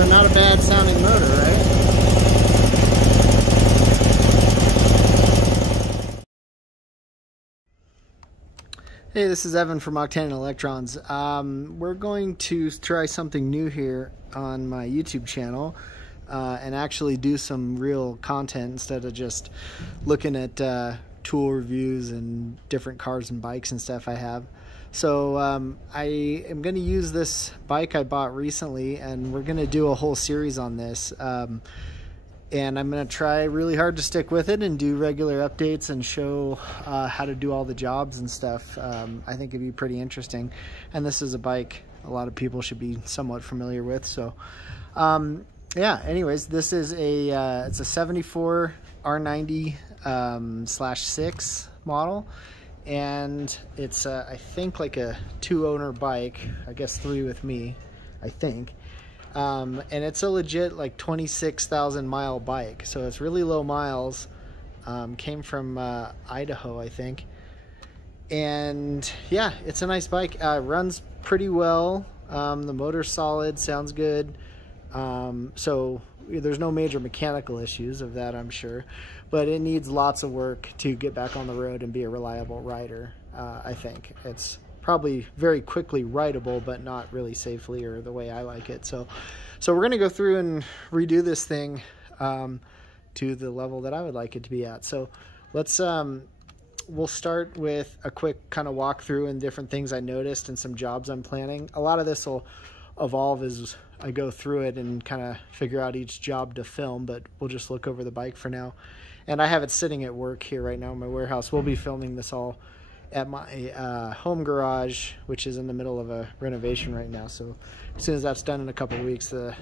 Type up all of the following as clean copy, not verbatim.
So not a bad sounding motor, right? Hey, this is Evan from Octane Electrons. We're going to try something new here on my YouTube channel and actually do some real content instead of just looking at tool reviews and different cars and bikes and stuff I have. So I am going to use this bike I bought recently, and we're going to do a whole series on this. And I'm going to try really hard to stick with it and do regular updates and show how to do all the jobs and stuff. I think it'd be pretty interesting. And this is a bike a lot of people should be somewhat familiar with. So yeah, anyways, this is it's a 74 R90 /6 model. And it's I think like a 2-owner bike, I guess 3 with me, I think. And it's a legit like 26,000 mile bike, so it's really low miles. Came from Idaho, I think. And yeah, it's a nice bike. Runs pretty well. The motor's solid, sounds good. So there's no major mechanical issues of that, I'm sure, but it needs lots of work to get back on the road and be a reliable rider. I think it's probably very quickly rideable, but not really safely or the way I like it. So we're going to go through and redo this thing to the level that I would like it to be at. So let's we'll start with a quick kind of walkthrough and different things I noticed and some jobs I'm planning. A lot of this will evolve as I go through it and kind of figure out each job to film, but we'll just look over the bike for now. And I have it sitting at work here right now in my warehouse. We'll be filming this all at my home garage, which is in the middle of a renovation right now. So as soon as that's done in a couple of weeks, the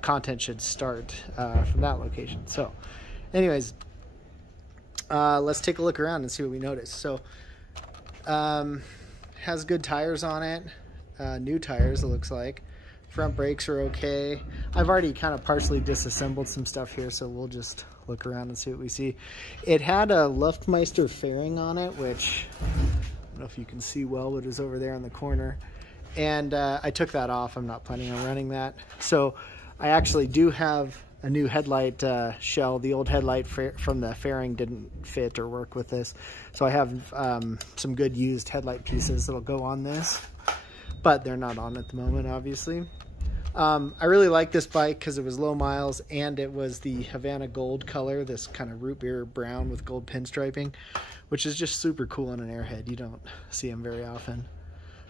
content should start from that location. So anyways, let's take a look around and see what we notice. So has good tires on it, new tires it looks like. Front brakes are okay. I've already kind of partially disassembled some stuff here, so we'll just look around and see what we see. It had a Luftmeister fairing on it, which I don't know if you can see well, but is over there in the corner. And I took that off. I'm not planning on running that. So I actually do have a new headlight shell. The old headlight from the fairing didn't fit or work with this. So I have some good used headlight pieces that'll go on this, but they're not on at the moment, obviously. I really like this bike because it was low miles and it was the Havana gold color, this kind of root beer brown with gold pinstriping, which is just super cool in an Airhead. You don't see them very often.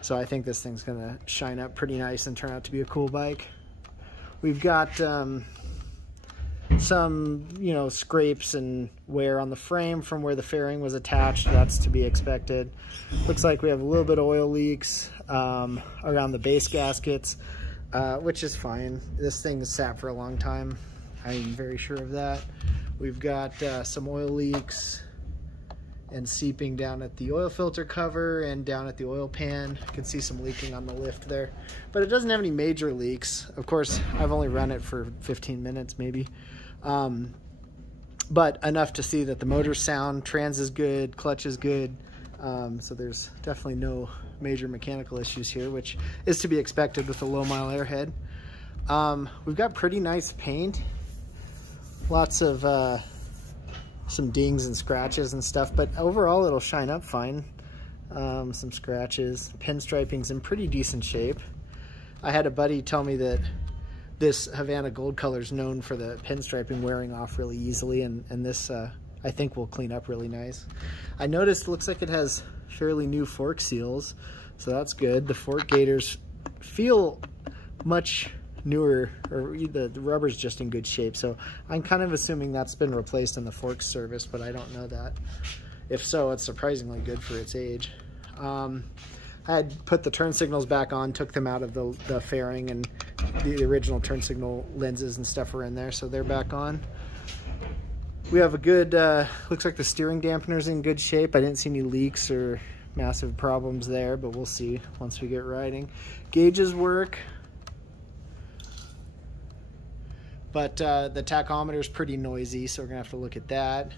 So I think this thing's gonna shine up pretty nice and turn out to be a cool bike. We've got some, you know, scrapes and wear on the frame from where the fairing was attached. That's to be expected. Looks like we have a little bit of oil leaks around the base gaskets, which is fine. This thing has sat for a long time. I'm very sure of that. We've got some oil leaks and seeping down at the oil filter cover and down at the oil pan. You can see some leaking on the lift there, but it doesn't have any major leaks. Of course, I've only run it for 15 minutes maybe. But enough to see that the motor's sound, trans is good, clutch is good. So there's definitely no major mechanical issues here, which is to be expected with a low mile Airhead. We've got pretty nice paint, lots of some dings and scratches and stuff, but overall it'll shine up fine. Some scratches, pinstriping's in pretty decent shape. I had a buddy tell me that this Havana gold color is known for the pinstriping wearing off really easily, and this I think will clean up really nice. I noticed it looks like it has fairly new fork seals, so that's good. The fork gaiters feel much newer, or the rubber's just in good shape, so I'm kind of assuming that's been replaced in the fork service, but I don't know that. If so, it's surprisingly good for its age. I had put the turn signals back on, took them out of the fairing, and the original turn signal lenses and stuff are in there, so they're back on. We have a good, looks like the steering dampener's in good shape. I didn't see any leaks or massive problems there, but we'll see once we get riding. Gauges work, but the tachometer's pretty noisy, so we're gonna have to look at that.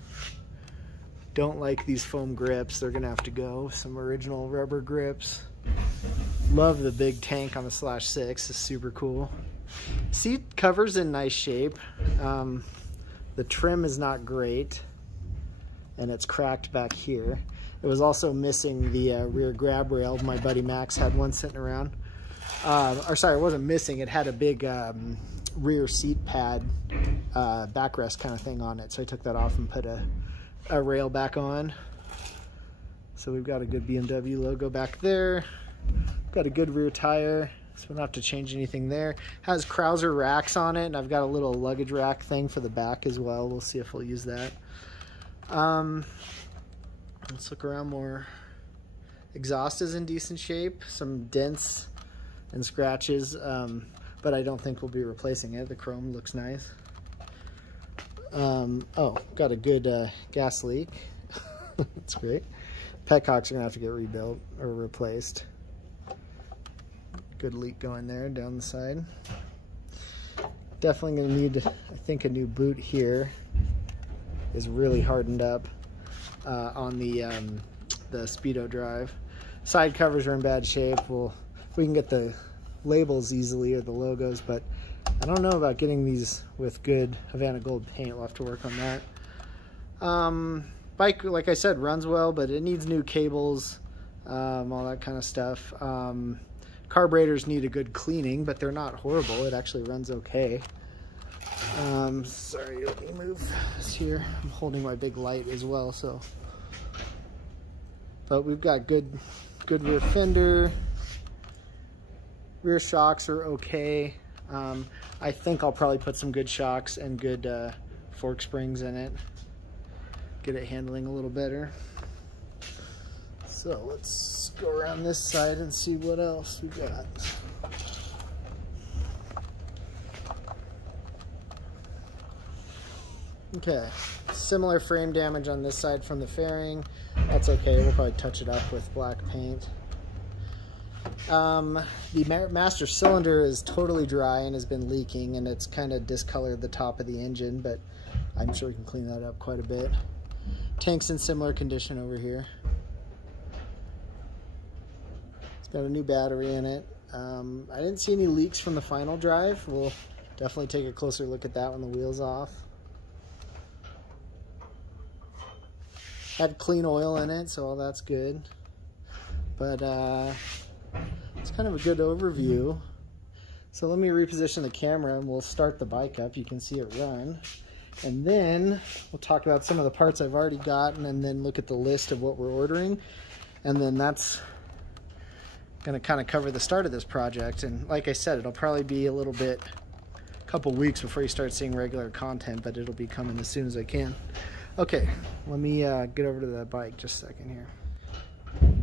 Don't like these foam grips, they're gonna have to go. Some original rubber grips. Love the big tank on the /6, it's super cool. Seat cover's in nice shape. The trim is not great, and it's cracked back here. It was also missing the rear grab rail. My buddy Max had one sitting around. Or sorry, it wasn't missing. It had a big rear seat pad backrest kind of thing on it. So I took that off and put a rail back on. So we've got a good BMW logo back there. Got a good rear tire, so we don't have to change anything there. Has Krauser racks on it, and I've got a little luggage rack thing for the back as well. We'll see if we'll use that. Let's look around more. Exhaust is in decent shape. Some dents and scratches, but I don't think we'll be replacing it. The chrome looks nice. Oh, got a good gas leak. That's great. Petcocks are gonna have to get rebuilt or replaced. Good leak going there down the side. Definitely gonna need, I think, a new boot here. Is really hardened up on the Speedo drive. Side covers are in bad shape. We can get the labels easily, or the logos, but I don't know about getting these with good Havana Gold paint. We'll have to work on that. Bike, like I said, runs well, but it needs new cables, all that kind of stuff. Carburetors need a good cleaning, but they're not horrible. It actually runs okay. Sorry, let me move this here. I'm holding my big light as well, so. But we've got good rear fender. Rear shocks are okay. I think I'll probably put some good shocks and good fork springs in it. Get it handling a little better. So let's go around this side and see what else we got. Okay, similar frame damage on this side from the fairing. That's okay, we'll probably touch it up with black paint. The master cylinder is totally dry and has been leaking, and it's kind of discolored the top of the engine, but I'm sure we can clean that up quite a bit. Tank's in similar condition over here. It's got a new battery in it. I didn't see any leaks from the final drive. We'll definitely take a closer look at that when the wheel's off. Had clean oil in it, so all that's good. But it's kind of a good overview. So let me reposition the camera and we'll start the bike up. You can see it run. And then we'll talk about some of the parts I've already gotten, and then look at the list of what we're ordering. And then that's going to kind of cover the start of this project. And like I said, it'll probably be a little bit, a couple weeks before you start seeing regular content, but it'll be coming as soon as I can. Okay, let me get over to the bike just a second here.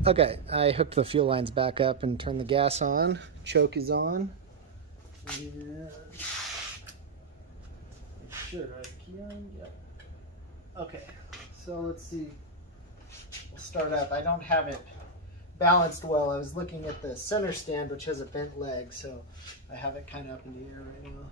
Okay, I hooked the fuel lines back up and turned the gas on. Choke is on. Yeah. Sure, right? Key on? Yep. Okay, so let's see. We'll start up. I don't have it balanced well. I was looking at the center stand, which has a bent leg, so I have it kind of up in the air right now.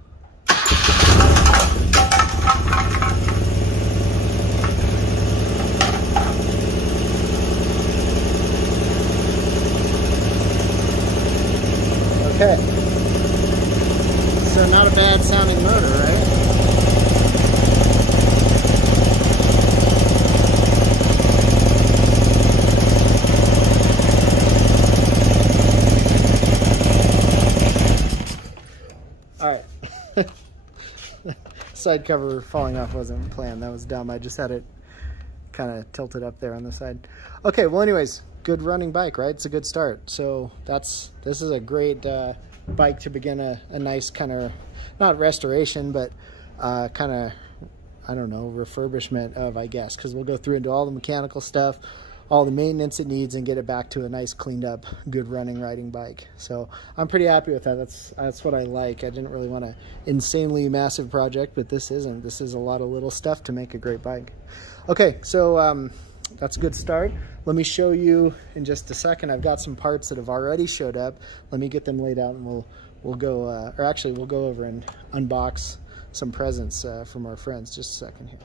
Okay, so not a bad sounding motor, right? All right. Side cover falling off wasn't planned. That was dumb. I just had it kind of tilted up there on the side. Okay, well anyways, good running bike, right? It's a good start. So this is a great bike to begin a nice kind of, not restoration, but kind of, I don't know, refurbishment of, I guess, because we'll go through into all the mechanical stuff, all the maintenance it needs, and get it back to a nice cleaned up, good running riding bike. So I'm pretty happy with that. That's what I like. I didn't really want an insanely massive project, but this isn't. This is a lot of little stuff to make a great bike. Okay, so that's a good start. Let me show you in just a second. I've got some parts that have already showed up. Let me get them laid out, and we'll go, or actually we'll go over and unbox some presents from our friends. Just a second here.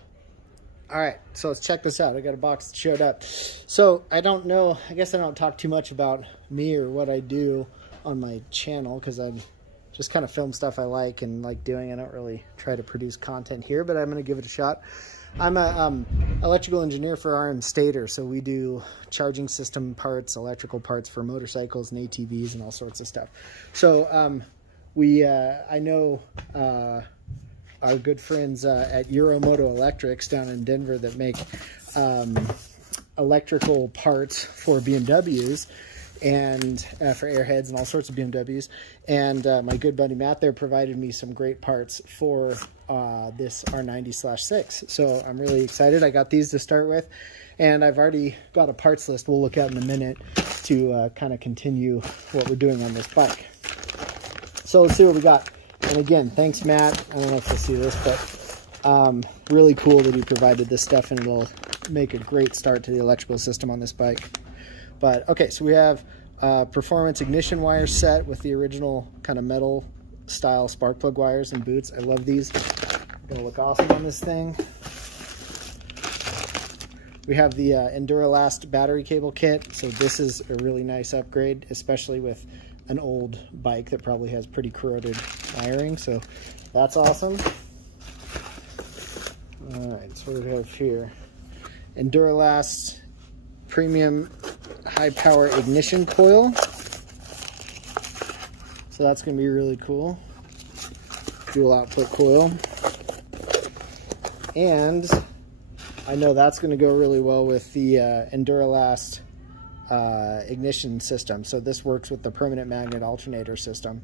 All right, so let's check this out. I got a box that showed up. So I don't know, I guess I don't talk too much about me or what I do on my channel, because I'm just kind of film stuff I like and like doing. I don't really try to produce content here, but I'm going to give it a shot. I'm a electrical engineer for Stators, so we do charging system parts, electrical parts for motorcycles and ATVs and all sorts of stuff. So I know our good friends at Euro Moto Electrics down in Denver that make electrical parts for BMWs and for Airheads and all sorts of BMWs. And my good buddy Matt there provided me some great parts for this R90/6. So I'm really excited. I got these to start with, and I've already got a parts list we'll look at in a minute to kind of continue what we're doing on this bike. So let's see what we got. And again, thanks Matt. I don't know if you'll see this, but really cool that he provided this stuff, and it'll make a great start to the electrical system on this bike. But okay, so we have performance ignition wire set with the original kind of metal style spark plug wires and boots. I love these. They're gonna look awesome on this thing. We have the Enduralast battery cable kit. So this is a really nice upgrade, especially with an old bike that probably has pretty corroded wiring. So that's awesome. All right, so what do we have here? Enduralast premium high power ignition coil. So that's going to be really cool. Dual output coil. And I know that's going to go really well with the Enduralast ignition system. So this works with the permanent magnet alternator system.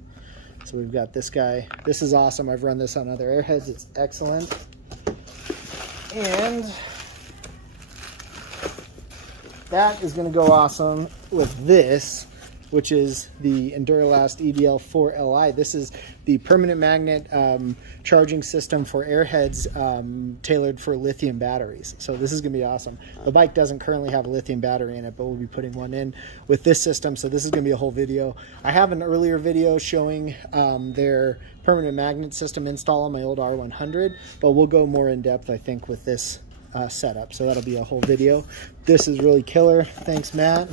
So we've got this guy. This is awesome. I've run this on other Airheads. It's excellent. And that is going to go awesome with this, which is the Enduralast EDL4Li. This is the permanent magnet charging system for Airheads tailored for lithium batteries. So this is going to be awesome. The bike doesn't currently have a lithium battery in it, but we'll be putting one in with this system. So this is going to be a whole video. I have an earlier video showing their permanent magnet system install on my old R100, but we'll go more in depth, I think, with this setup. So that'll be a whole video. This is really killer. Thanks, Matt.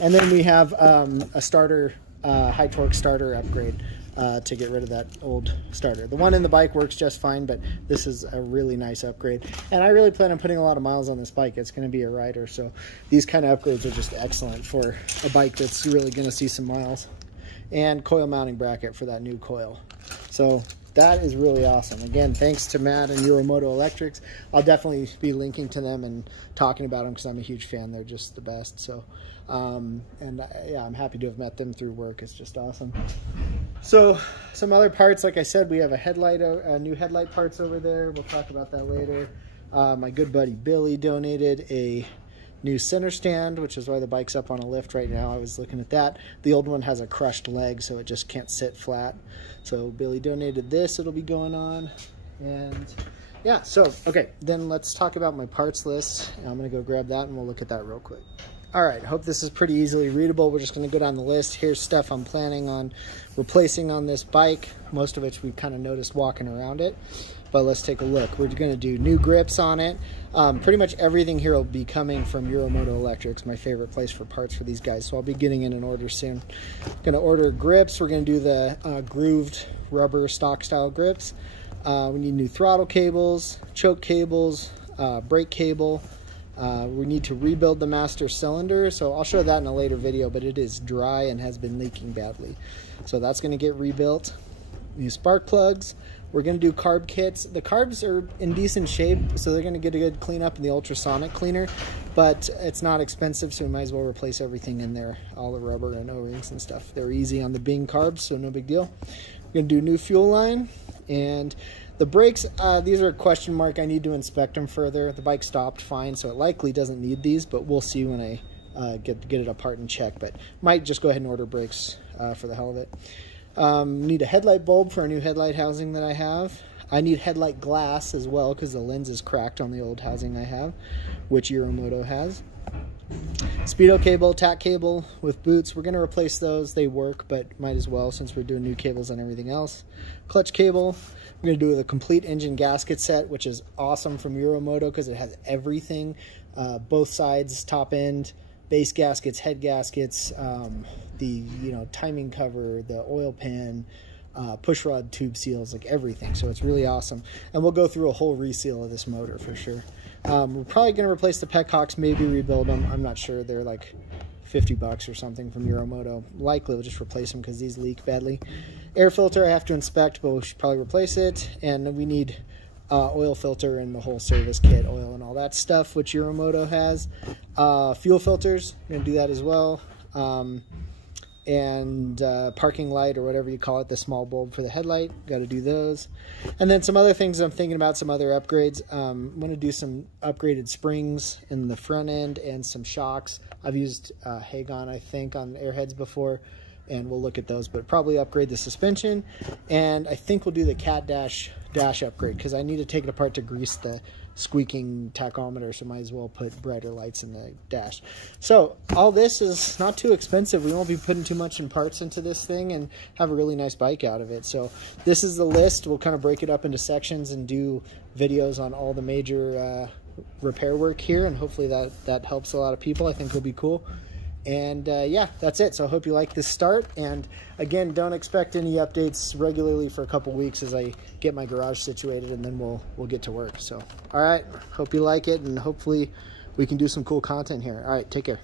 And then we have a starter, high torque starter upgrade to get rid of that old starter. The one in the bike works just fine, but this is a really nice upgrade. And I really plan on putting a lot of miles on this bike. It's going to be a rider, so these kind of upgrades are just excellent for a bike that's really going to see some miles. And coil mounting bracket for that new coil. So that is really awesome. Again, thanks to Matt and Euro Moto Electrics. I'll definitely be linking to them and talking about them because I'm a huge fan. They're just the best. So, yeah, I'm happy to have met them through work. It's just awesome. So, some other parts, like I said, we have a headlight, new headlight parts over there. We'll talk about that later. My good buddy Billy donated a new center stand, which is why the bike's up on a lift right now. I was looking at that. The old one has a crushed leg, so it just can't sit flat. So Billy donated this. It'll be going on. And yeah, so, okay, then let's talk about my parts list. I'm going to go grab that, and we'll look at that real quick. All right, hope this is pretty easily readable. We're just going to go down the list. Here's stuff I'm planning on replacing on this bike, most of which we've kind of noticed walking around it. But let's take a look. We're going to do new grips on it. Pretty much everything here will be coming from Euro Moto Electrics, my favorite place for parts for these guys. So I'll be getting in an order soon. Going to order grips. We're going to do the grooved rubber stock style grips. We need new throttle cables, choke cables, brake cable. We need to rebuild the master cylinder. So I'll show that in a later video, but it is dry and has been leaking badly. So that's going to get rebuilt. New spark plugs. We're going to do carb kits. The carbs are in decent shape, so they're going to get a good cleanup in the ultrasonic cleaner, but it's not expensive, so we might as well replace everything in there, all the rubber and O-rings and stuff. They're easy on the Bing carbs, so no big deal. We're going to do new fuel line, and the brakes, these are a question mark. I need to inspect them further. The bike stopped fine, so it likely doesn't need these, but we'll see when I get it apart and check, but might just go ahead and order brakes for the hell of it. Need a headlight bulb for a new headlight housing that I have. I need headlight glass as well because the lens is cracked on the old housing I have, which Euro Moto has. Speedo cable, tack cable with boots. We're going to replace those. They work, but might as well since we're doing new cables and everything else. Clutch cable. We're going to do the complete engine gasket set, which is awesome from Euro Moto because it has everything. Both sides, top end, base gaskets, head gaskets, you know, timing cover, the oil pan, push rod tube seals, like everything. So it's really awesome. And we'll go through a whole reseal of this motor for sure. We're probably going to replace the petcocks, maybe rebuild them. I'm not sure. They're like $50 or something from Euro Moto. Likely we'll just replace them because these leak badly. Air filter I have to inspect, but we should probably replace it. And we need oil filter and the whole service kit, oil and all that stuff, which Euro Moto has. Fuel filters, we're going to do that as well. And parking light, or whatever you call it, the small bulb for the headlight, got to do those. And then some other things I'm thinking about, some other upgrades. I'm going to do some upgraded springs in the front end and some shocks. I've used Hagon, I think, on Airheads before, and we'll look at those, but probably upgrade the suspension. And I think we'll do the cat dash upgrade, because I need to take it apart to grease the squeaking tachometer, so might as well put brighter lights in the dash. So all this is not too expensive. We won't be putting too much in parts into this thing and have a really nice bike out of it. So this is the list. We'll kind of break it up into sections and do videos on all the major repair work here, and hopefully that helps a lot of people. I think it'll be cool. And yeah, that's it. So I hope you like this start. And again, don't expect any updates regularly for a couple weeks as I get my garage situated, and then we'll get to work. So all right, hope you like it, and hopefully we can do some cool content here. All right, take care.